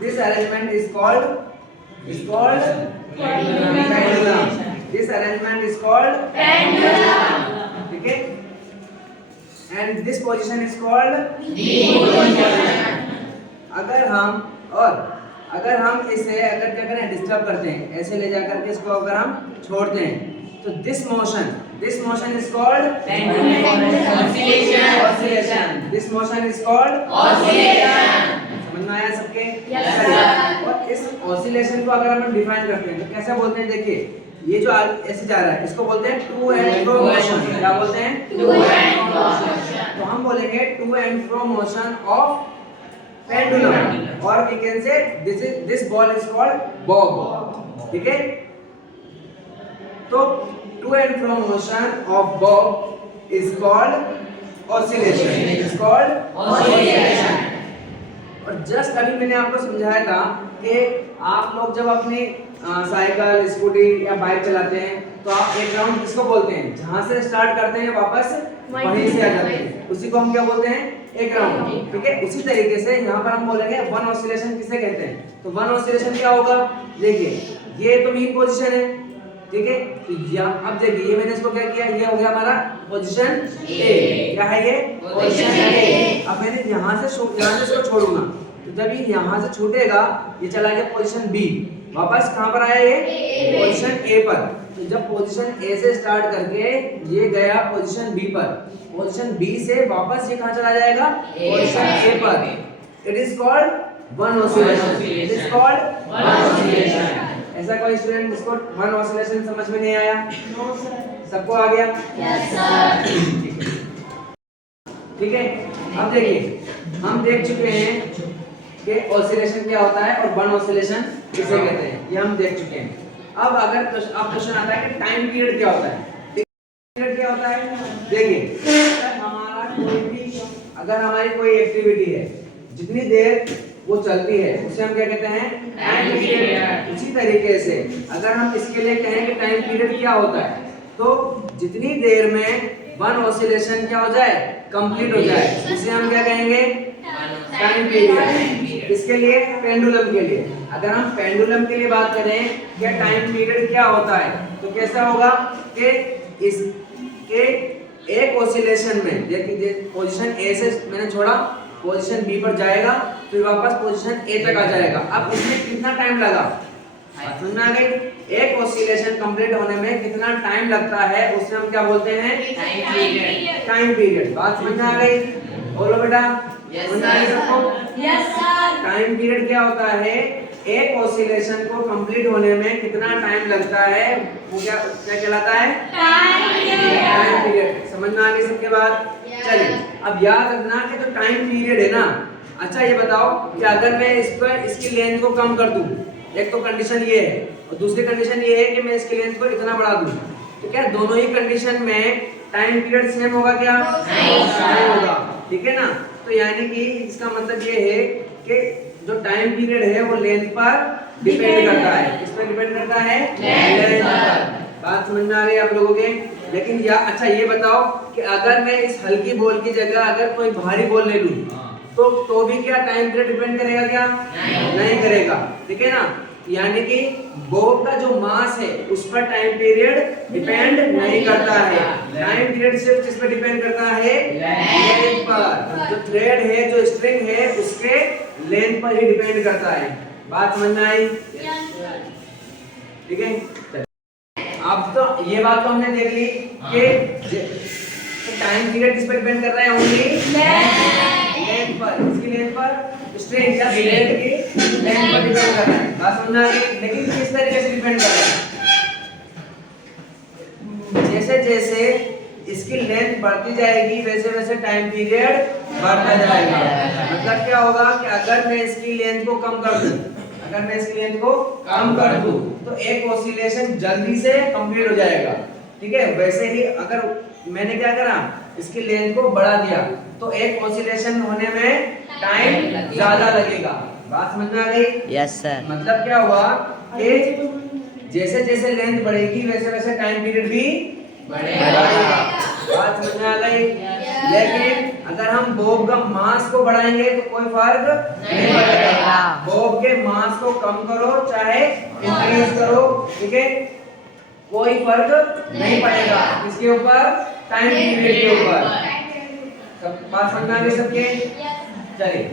This arrangement is called pendulum. This arrangement is called pendulum. ठीक है? And this position is called deposition. अगर हम इसे अगर क्या करें डिस्टर्ब करते हैं, ऐसे ले जाकर के इसको अगर हम छोड़ते हैं, तो this motion is called oscillation. This motion is called oscillation. समझ में आया सबके? और इस ऑसिलेशन को अगर हम डिफाइन करते हैं तो कैसे बोलते हैं? देखिए, ये जो ऐसे जा रहा है इसको बोलते हैं टू एंड फ्रो मोशन. क्या बोलते हैं? To and fro motion. तो हम बोलेंगे to and fro motion of pendulum, or we can say this ball is called bob. ठीक है? तो to and from motion of bob is called oscillation. Is called oscillation. और just अभी मैंने आपको समझाया था कि आप लोग जब अपनी साइकिल, स्कूटी या बाइक चलाते हैं तो आप एक राउंड किसको बोलते हैं? जहां से स्टार्ट करते हैं वापस वहीं से आ जाते हैं, उसी को हम क्या बोलते हैं? एक राउंड. ठीक है? उसी तरीके से यहाँ पर हम बोलेंगे वन ऑसिलेशन किसे कहते हैं? तो वन ऑसिलेशन क्या होगा? देखिए, ये तो मीन पोजीशन है. ठीक है? तो अब देखिए, ये मैंने इसको क्या किया? ये हो गया हमारा पोजीशन ए. क्या है ये? Position A. अब मैंने यहाँ से इसको छोड़ूंगा, तो जब ये यहाँ से छूटेगा ये चला गया पोजीशन बी. वापस कहाँ पर आया? ये पोजीशन ए पर. तो जब पोजीशन ए से स्टार्ट करके ये गया पोजीशन बी पर, पोजीशन बी से वापस ये कहाँ चला जाएगा? पोजीशन ए पर. It is called one oscillation. It is called one oscillation. ऐसा कोई स्टूडेंट जिसको वन ऑसिलेशन समझ में नहीं आया? No sir. सबको आ गया? Yes sir. ठीक है? अब देखिए, हम देख चुके हैं कि ऑसिलेशन क्या होता है और वन ऑसिलेशन किसे कहते हैं, ये हम देख चुके हैं. अब अगर अब क्वेश्चन आता है कि टाइम पीरियड क्या होता है? पीरियड क्या होता है? देखिए, अगर हमारी कोई एक्टिविटी है, जितनी देर वो चलती है उसे हम क्या कहते हैं? Time period. उसी तरीके से अगर हम इसके लिए कहें कि टाइम पीरियड क्या होता है, तो जितनी देर में वन ऑसिलेशन क्या हो जाए? कंप्लीट हो जाए, उसे हम क्या कहेंगे? Time period. इसके लिए पेंडुलम के लिए, अगर हम पेंडुलम के लिए बात करें कि टाइम पीरियड क्या होता है, तो कैसा होगा कि इसके एक ऑसिलेशन में, देखिए पोजीशन ए से मैंने छोड़ा, पोजीशन बी पर जाएगा, फिर वापस पोजीशन ए तक आ जाएगा. अब इसमें कितना टाइम लगा? समझ में आ गई? एक ऑसिलेशन कंप्लीट होने में कितना टाइम लगता है उसे हम क्या बोलते हैं? Time period. बात समझ में आ गई? बोलो बेटा. टाइम पीरियड क्या होता है? एक ऑसिलेशन को कंप्लीट होने में कितना टाइम लगता है वो क्या कहलाता है? Time period. समझ में आ गई सबके बाद? चलिए, अब याद रखना कि जो टाइम पीरियड है ना, अच्छा ये बताओ कि अगर मैं इसकी लेंथ को कम कर दूं, एक तो कंडीशन ये है और दूसरी कंडीशन ये है कि मैं इसकी लेंथ को इतना बढ़ा दूं, तो क्या दोनों ही कंडीशन में टाइम पीरियड सेम होगा? क्या नहीं होगा. ठीक है ना? तो यानी कि इसका मतलब ये है कि जो टाइम पीरियड है वो लेंथ पर डिपेंड करता है. किस पर डिपेंड करता है? लेंथ पर. बात समझ में आ रही है आप लोगों के? लेकिन अच्छा ये बताओ कि अगर मैं इस हल्की बॉल की जगह अगर कोई भारी बॉल ले लूं, तो भी क्या टाइम पीरियड डिपेंड करेगा? क्या नहीं करेगा. ठीक है ना? यानी कि बॉब का जो मास है उस पर टाइम पीरियड डिपेंड नहीं करता है. टाइम पीरियड सिर्फ किस पर डिपेंड करता है? लेंथ पर. जो थ्रेड है, जो स्ट्रिंग है, उसके लेंथ पर ही डिपेंड करता है. बात समझ में आई? ठीक है? अब तो ये बात तो हमने देख ली कि टाइम पीरियड किस पर डिपेंड कर रहा है? ओनली लेंथ पर. इसकी लेंथ पर स्ट्रिंग या थ्रेड की लेंथ पर डिपेंड कर रहा है. बात समझ में आ गई? लेकिन किस तरीके से डिपेंड कर रहा है? जैसे जैसे इसकी लेंथ बढ़ती जाएगी वैसे वैसे टाइम पीरियड बढ़ता जाएगा. मतलब क्या होगा कि अगर मैं इसकी लेंथ को कम कर दूं, तो एक ऑसिलेशन जल्दी से कंप्लीट हो जाएगा. ठीक है? वैसे ही अगर मैंने क्या करा, इसकी लेंथ को बढ़ा दिया, तो एक ऑसिलेशन होने में टाइम ज्यादा लगेगा. बात समझ में आ गई? Yes sir. मतलब क्या हुआ कि जैसे जैसे लेंथ बढ़ेगी वैसे वैसे टाइम पीरियड भी बढ़ेगा. बात समझ में आ गई? लेकिन अगर हम बॉब का मास को बढ़ाएंगे तो कोई फर्क नहीं पड़ेगा। बॉब के मास को कम करो चाहे इंक्रीज करो, ठीक है, कोई फर्क नहीं पड़ेगा। इसके ऊपर, टाइम पीरियड के ऊपर। सब बात समझ में आ गई सबके? चलिए